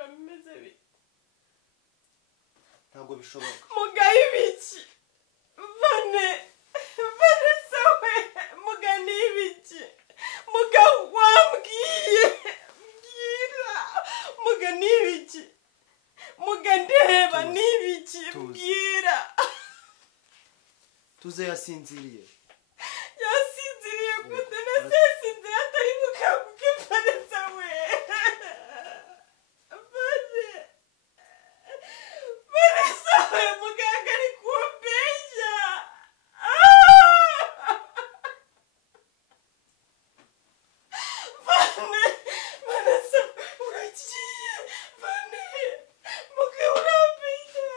mugameze bite ntabwo bishoboka mugaye ibiki Vane sawe mugani ibiki muga wambwiye mbwira mugani ibiki mugandeba nibiki mbwira tuze yasinziriye gute nasinziriye atari mukaguke Vanessa we Vanessa we muganga ari kumbeshya Vanessa uragiye Vane muga urambeshya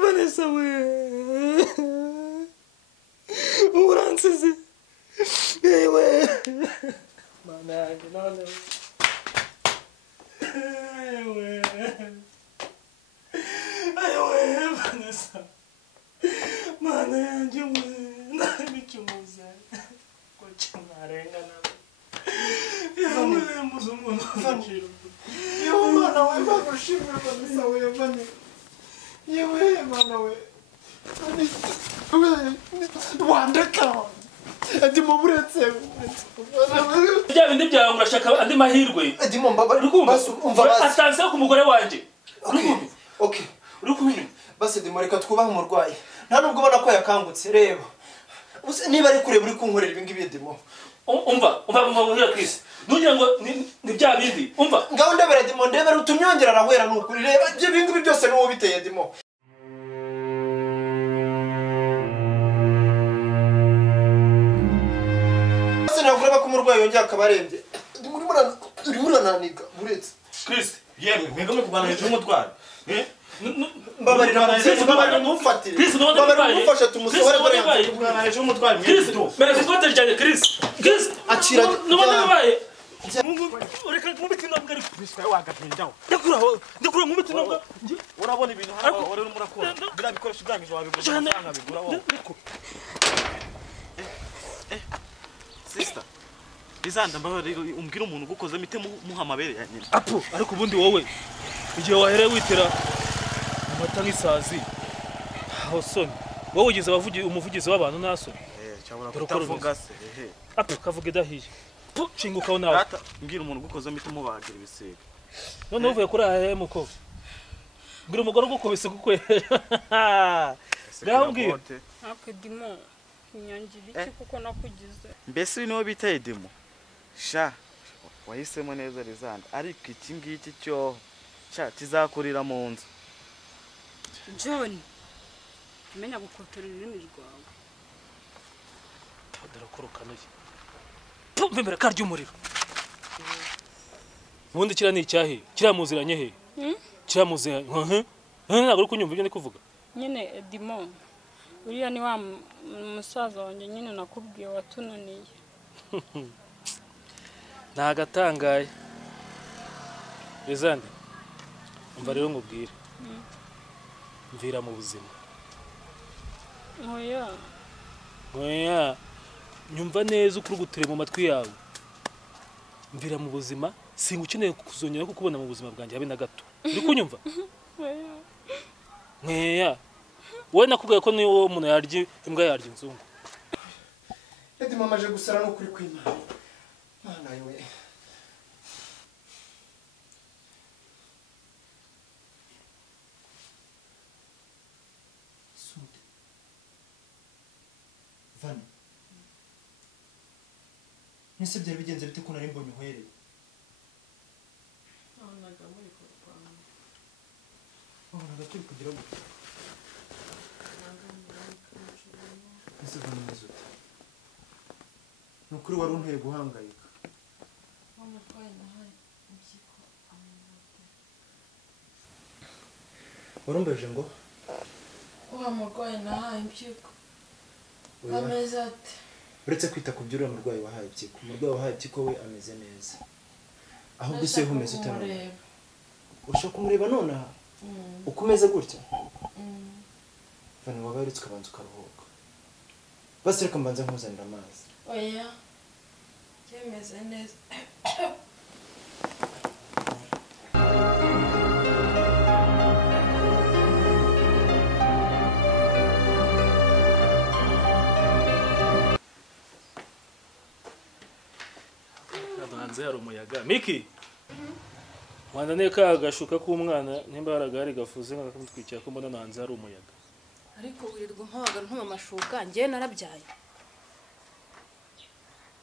Vanessa we uransize ewe mana none ewe Vanessa mana yanjye we nabicyumuze ko cyamarenga nawe ewe muzumuntu vanjiro yo mana we bagushimira Vanessa we Vanessa yewe mana we wandeka ndimo buretse bya bindi byawe urashaka andi mahirwe ndimo mbaba umva atanze ku mugore wanje okay rukumye basi ndimo reka twubaha umurwayi nta nubwo ubona ko yakangutse reba niba ari kure muri kunkorera ibi ngibi ndimo umva muri Chris nugira ngo ni bya bindi umva ngaho ndebera ndimo ndebera utumyongera arahwera nukuri reba ibyo bingibi byose n'uwo biteye ndimo sinagureba ko umurwayi yongera akabarembye uri murananiga buretse Chris yewe mwegome kugana hejuru y'umutwaro mbabarira mumfatire mbabarira mumfashe tumusohore dore yanjye kugana hejuru y'umutwaro Chris mereza ikote ryanjye Chris acira n'ubaye ureka nkubiti nabwo ari Chris kawe wagahindaho ndakura nkubiti nabwo urabona ibintu hano ore murakora bira bikoresho byangije wabigura amafaranga bigura wowe sister Rizanda mbabare umbwira umuntu ugukoze mite muha amabere ya nyina. apu ariko ubundi wowe igihe wahereye witera amata nk'isazi aho soni wowe ugize umuvugizi w'abantu nta soni cyabura kutavuga se apu kavuga idahiye shingukaho nawe mbwira umuntu ugukoze mite mubagira ibisiga none uvuye kuri aha muko mbwira umugore ugukubise kukwe ngambwira Dimo nyangiri iki kuko nakugize mbese niwe bitaye Dimo sha wahisemo neza Rizanda ariko iki ngiki cyo cya kizakurira mu nzu John menya gukotora ururimi rwawe todera korokanoye mbembera karya umuriro ubundi kira ni icyahe kiramuziranye he kiramuziranye ntabwo uri kunyumva ibyo ndi kuvuga nyine Dimo uriya ni wa musaza wanjye nyine nakubwiye watunaniye ntagatangaye Rizande umva rero ngubwire mvira mu buzima oya nyumva neza ukuri guture mu matwi yawe mvira mu buzima singukeneye kuzongera kukubona mu buzima bwanjye habe na gato uri kunyumva oya wowe nakubwiye ko niyo umuntu yarya imbwa yarya inzungu Edi mama aje gusara n'ukuri kw'Imana Mana yewe Sunde Vani Nese byari bigenze bite ko nari mbonye uhwere Wabonaga turi kugira gute Ese Vani umeze ute Nukuri wari unteye guhangayika warumbeje ngo Wa murwayi nahaye impyiko ameze ate uretse kwita ku by'uriya murwayi wahaye impyiko umurwayi wahaye impyiko we ameze neza ahubwo se humeze utanone ushaka kumureba nonaha uko umeze gutya Vani wabaye ukabanza ukaruhuka basi reka mbanze nkuzanira amazi oya cyemeze neza hanze hari umuyaga Miki wananiye ka gashuka k'umwana nimba haragari gafuze nkakamutwikira ko mbona hanze hari umuyaga ariko wirirwa nkabaga ntuma amashuka ngiye narabyaye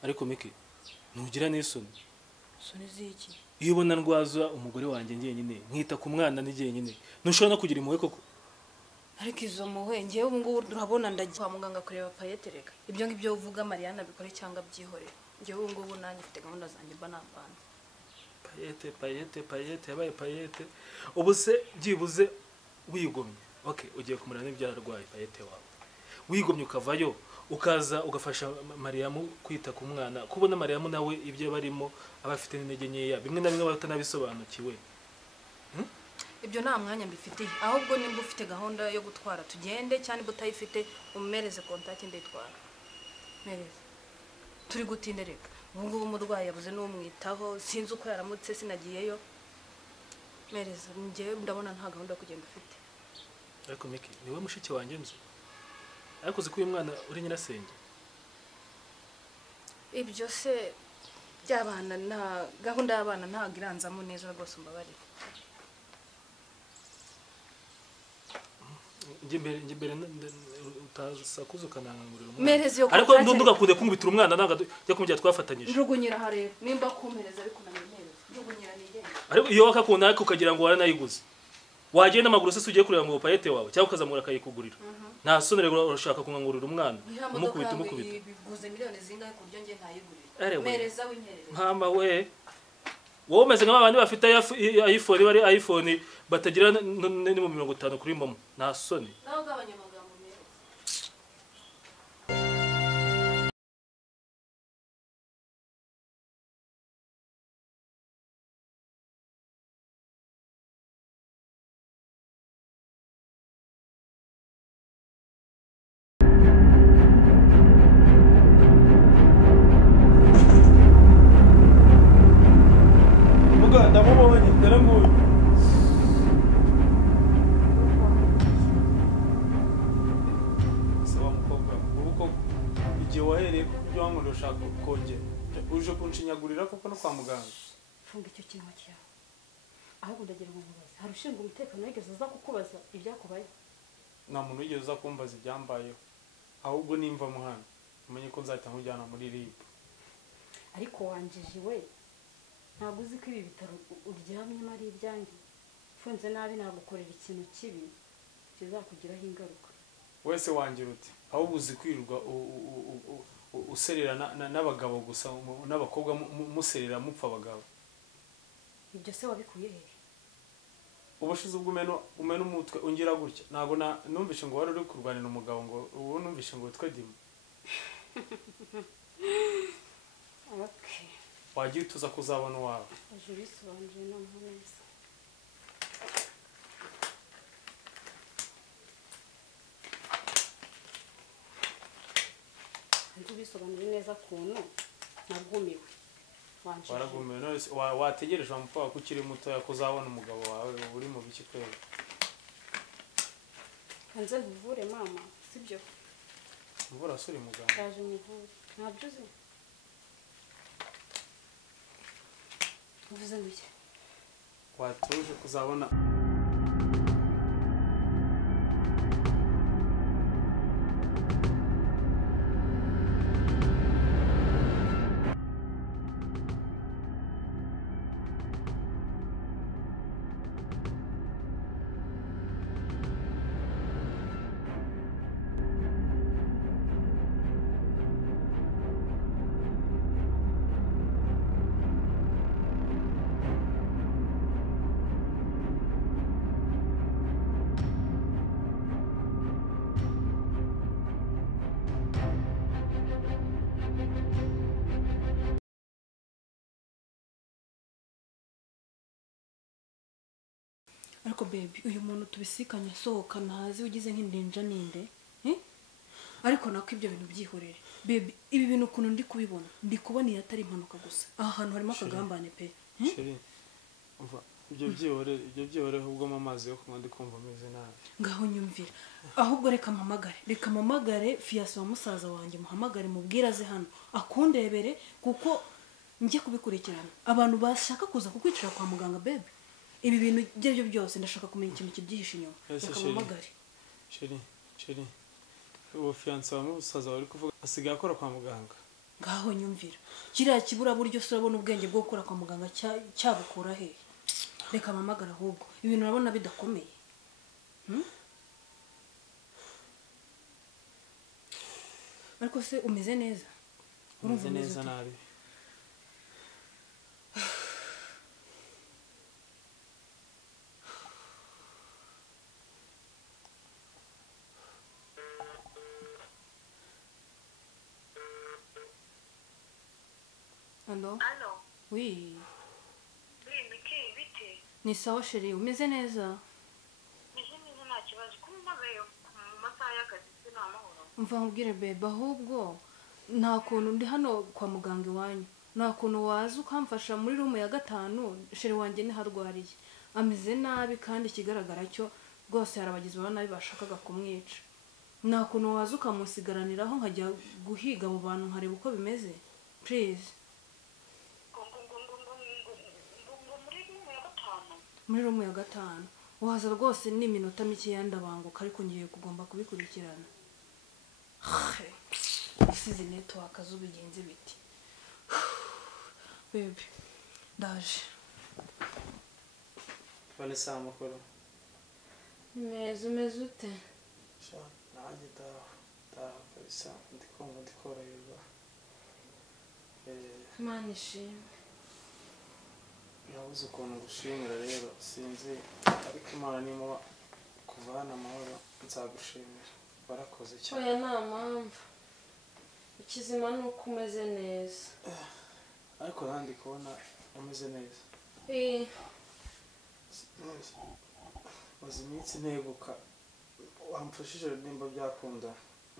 ariko Miki ntugira n'isoni soni ziki iyo ubona ndwaza umugore wanjye ngiye nyine nkita ku mwana n'igihe nyine ntushobora no kugira impuhwe koko ariko izo muwe ngiye ubu ngubu urabona ndagiye kwa muganga kureba payetereka ibyo ngibyo uvuga Mariana bikore cyangwa byihorera ngiye ubu ngubu nanjye mfite gahunda zanjye mba napanze payete yabaye payete ubu se byibuze wigomye okay ugiye kumurana n'ibyararwaye payete wawe wigomye ukavayo ukaza ugafasha Mariamu kwita ku mwana kubona Mariamu nawe ibyo barimo abafite n'intege nkeya bimwe na bimwe batanabisobanukiwe ibyo nta mwanya mbifitiye ahubwo nimba ufite gahunda yo gutwara tugende cyane butayifite umumereze contact nditwara mereze turi gutindereka ubu ngubu umurwayi yabuze n'umwitaho sinzi uko yaramutse sinagiyeyo mereze njye ndabona nta gahunda yo kugenda ufite ariko Miki niwe mushiki wanjye nzi ariko uzi ko uyu mwana uri nyirasenge ibyo se by'abana nta gahunda y'abana ntabwo iranzamo neza rwose umbabarire njye mbere utasakuza ukanangurira mereze yo ariko ndugakunde kunkubitira umwana nanga jya kumujya twafatanyije njugunyira harero nimba kumpereza ariko namenyereza njugunyira nigende ariko iyo wakakunda ariko ukagira ngo waranayiguze wagenda amaguru se ugiye kureba ngo payete wawe cyangwa ukazamura akayikugurira nta sonere urashaka kunkangurira umwana umukubita biguze miliyoni zingahe ku buryo ngiye ntayigurira mereza w'inkerere mpamba we wowe umeze nk'abandi bafite iPhone bari iPhone batagira ni mu 50 kuri momo nta soni naho gabanya amagambo mereza ibyo wankoze ushaka kongera uje kunshinyagurira koko no kwa muganga funga icyo kintu cyawe ahubwo ndagira ngo nkubaze hari ushinzwe umutekano wigeze aza kukubaza ibyakubaye nta muntu wigeze uza kumbaza ibyambayeho ahubwo nimva muhanda umenye ko nzahita nkujyana muri RIB ariko wanjije we ntabwo uzi ko ibi bitaro uryamyemo ari ibyanjye ufunze nabi nagukorera ikintu kibi kizakugiraho ingaruka wese wangira uti ahubwo uzi kwirirwa userera n'abagabo gusa n'abakobwa muserera mupfa abagabo ibyo se wabikuye hehe ubushize ubwo umena umutwe ungira gutya ntabwo numvishe ngo wari uri kurwanira umugabo ngo ubu numvishe ngo witwe Dima okay wagiye utuza kuzabona uwawe aje bisobanuriye noneho neza aje bisobanuriye neza kuntu nagumiwe waragumiwe none wategereje wamupfa ko ukiri mutoya kuzabona umugabo wawe uri mu biki kwera hanze nkuvure mama sibyo mvura suri muganga ndaje nkuvure ntabyo uzi uvuze ngo watuje kuzabona ariko baby uyu muntu tubisikanye asohoka ntazi ugize nk'indinja ninde ariko nako ibyo bintu byihorere baby ibi bintu ukuntu ndi kubibona ndi kubona iyo atari impanuka gusa aha hantu harimo akagambane pe Sheri umva ibyo byihore ahubwo mu mazi yo kunywa ndi kumva ameze nabi ngaho nyumvira ahubwo reka mpamagare fiyaso wa musaza wanjye muhamagare mubwira aze hano akundebere kuko njye kubikurikirana abantu bashaka kuza kukwicira kwa muganga baby ibi bintu byo byose ndashaka kumenya ikintu kibyihishe inyuma reka mpamagare Sheri uwo fiyanse wa musaza wari kuvuga asigaye akora kwa muganga ngaho nyumvira kiriya kibura buryo se urabona ubwenge bwo gukora kwa muganga cyabukura hehe reka mpamagare ahubwo ibintu urabona bidakomeye ariko se umeze neza umeze neza nabi Allô? Allô? Oui. Oui, Miki, bite? Ni sawa sheri, umeze neza? Nije neza nta kibazo. Kumpamagaye mu masaha y'akazi se nta mahoro. Umva nkubwire bebe, ahubwo nta kuntu ndi hano kwa muganga iwanyu. Nta kuntu waza ukamfasha muri rumu ya 5, sheri wanjye ni harwariye. Ameze nabi kandi ikigaragara cyo rwose harabagize baba nabi bashakaga kumwica. Nta kuntu waza ukamusigaraniraho nkajya guhiga abo bantu nkareba uko bimeze. Please. Muri rumu ya 5 waza rwose n'iminota mikeya ndabanguka ariko ngiye kugomba kubikurikirana usize network z'ubigenze biti baby ndaje bane saa makuru umeze ute nanjye taha kabisa ndikumva ndikoroherwa Imana ishimwe nabuze ukuntu ngushimira rero sinzi ariko Imana nimo kuvana amahoro nzagushimira barakoze cyane oya nta mpamvu ikizima ni uko umeze neza ariko nandi kubona umeze neza maze iminsi nteguka wamfashije nimba byakunda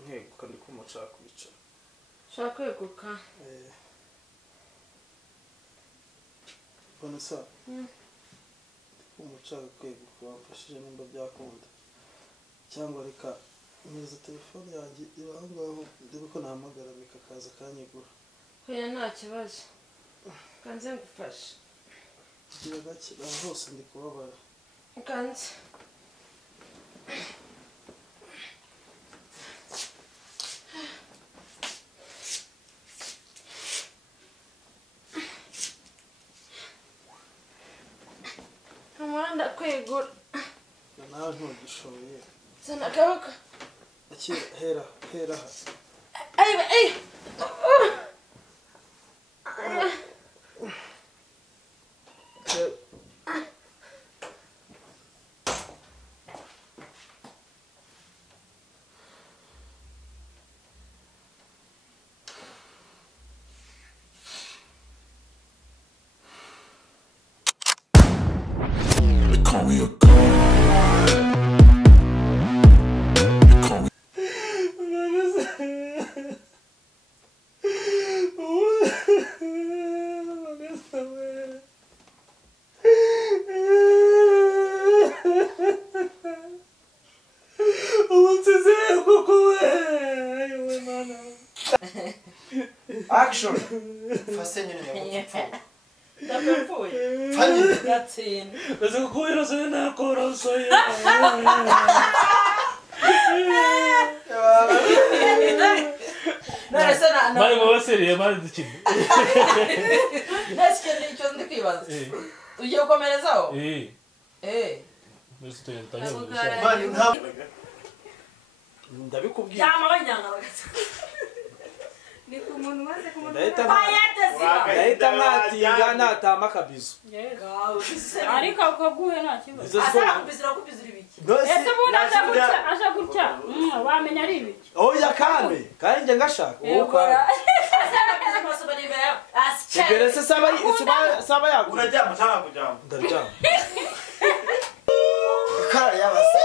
nteguka ndi kumushaka kwicara ushaka kweguka mbona sa umushaka kweguka wamfashije nimba byakunda cyangwa reka neza telefone yanjye iri aho ngaho ndebe ko nahamagara Mika akaza akanyigura. Oya nta kibazo. Kanze ngufashe. Gira gake aho hose ndi kubabara. Kanze. Amanda kwegura. Nawe ntugishoboye. Sana kabaka. Hera. Ay. Call me a god. Call me. Action. Fasenye nyine. Ndapfuye. Fanye. Gatsin. Ese kukuira se na korosoye. None na. Mari mu baseriye mari dukine. Nasi icyo ndi kwibaza. Ugiye gukomerezaho? Mbese tuyentanye. Mani nta ndabikubwiye. Cyama banyanga bagata. Ni ku muntu waze ku muntu. Ndahita mwatinga natama kabizo. ariko akaguhe nta kibazo Asa kubizira ibiki. ese ubundi aje gutya wamenya ari ibiki Oya kame kandi nje ngashaka. Ibere se saba yagu. Unajama cyangwa kujama? Ndaryama. Kara yabasa.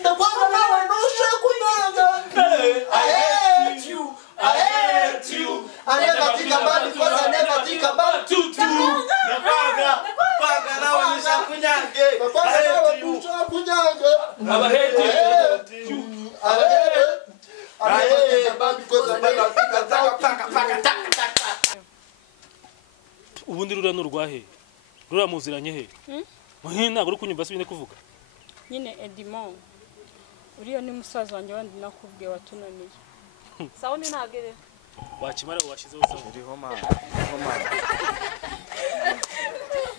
Ndakwanga nawe ntushaka kunyanga. I hate you. I never think about it because I never think about you too. Nakwanga nawe nishaka kunyange. Nakwanga nawe ntushaka kunyanga. Aba hate you. I hate about because I never think about you. Ubundi rura n'urwahe? Rura muziranye he? Muhina uri kunyumva se bine kuvuga? nyine Edmond uriyo ni musaza wanjye wandi nakubwiye watunaniye Sawa ni ntagere. Wakimara washizeho sawa. Iriho mana.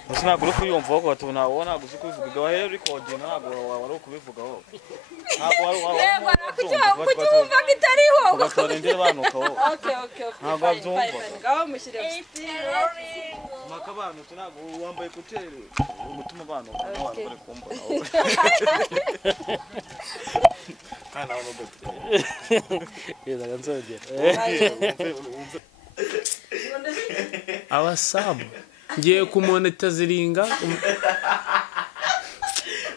Musi ntabwo uri kuyumva ko tubona wona gusa kubivuga wahere record ntabwo wari kubivugaho. Ntabwo wari Kucyumva kitariho. ugatwarendera banuka wo. Okay. Ntabwo abyumva. Ngaho mushyire. Makabano tunago wambaye kuteri umutuma banuka Okay. bari kumva. Kana wono gute. Yeza ganzogera. Abasamu ngiye kumoneta ziringa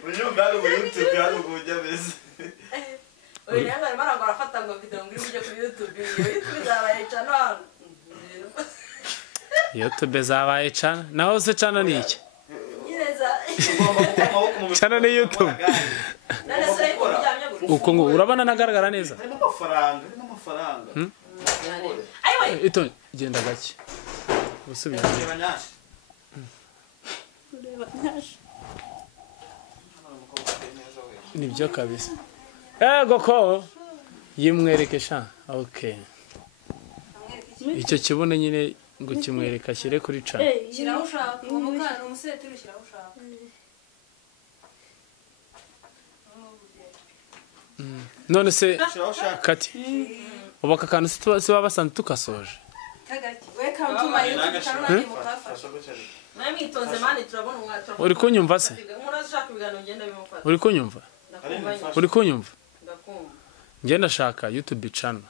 Unyumva ngo YouTube yari kujya beze. Oya nyanga marangora afata ngo video ngiri uje kuri YouTube. YouTube zabaye channel. YouTube zabaye cana naho se cana ni iki Nyireza. cana ni YouTube Nane sura y'uryamye guri. uko ngo urabana nagaragara neza Harimo amafaranga. Ayiwe. ito genda gake usubira Reba nyashi. nibyo kabisa ego ko yimwereke sha okay icyo kibone nyine ngo kimwereka ashyire kuri cana Shiraho ushaka. Umukara umusete urishiraho ushaka. none se Shiraho kati ubu aka kantu si baba basanzwe tukasoje Kagaki. Welcome to my YouTube channel ni mukafasha. Mwamitonze mani turabona umwacu. uri kunyumva se Murashaka ibiganiro ngenda bimufata. uri kunyumva Ndakumva. uri kunyumva Ndakumva. ngenda shaka YouTube channel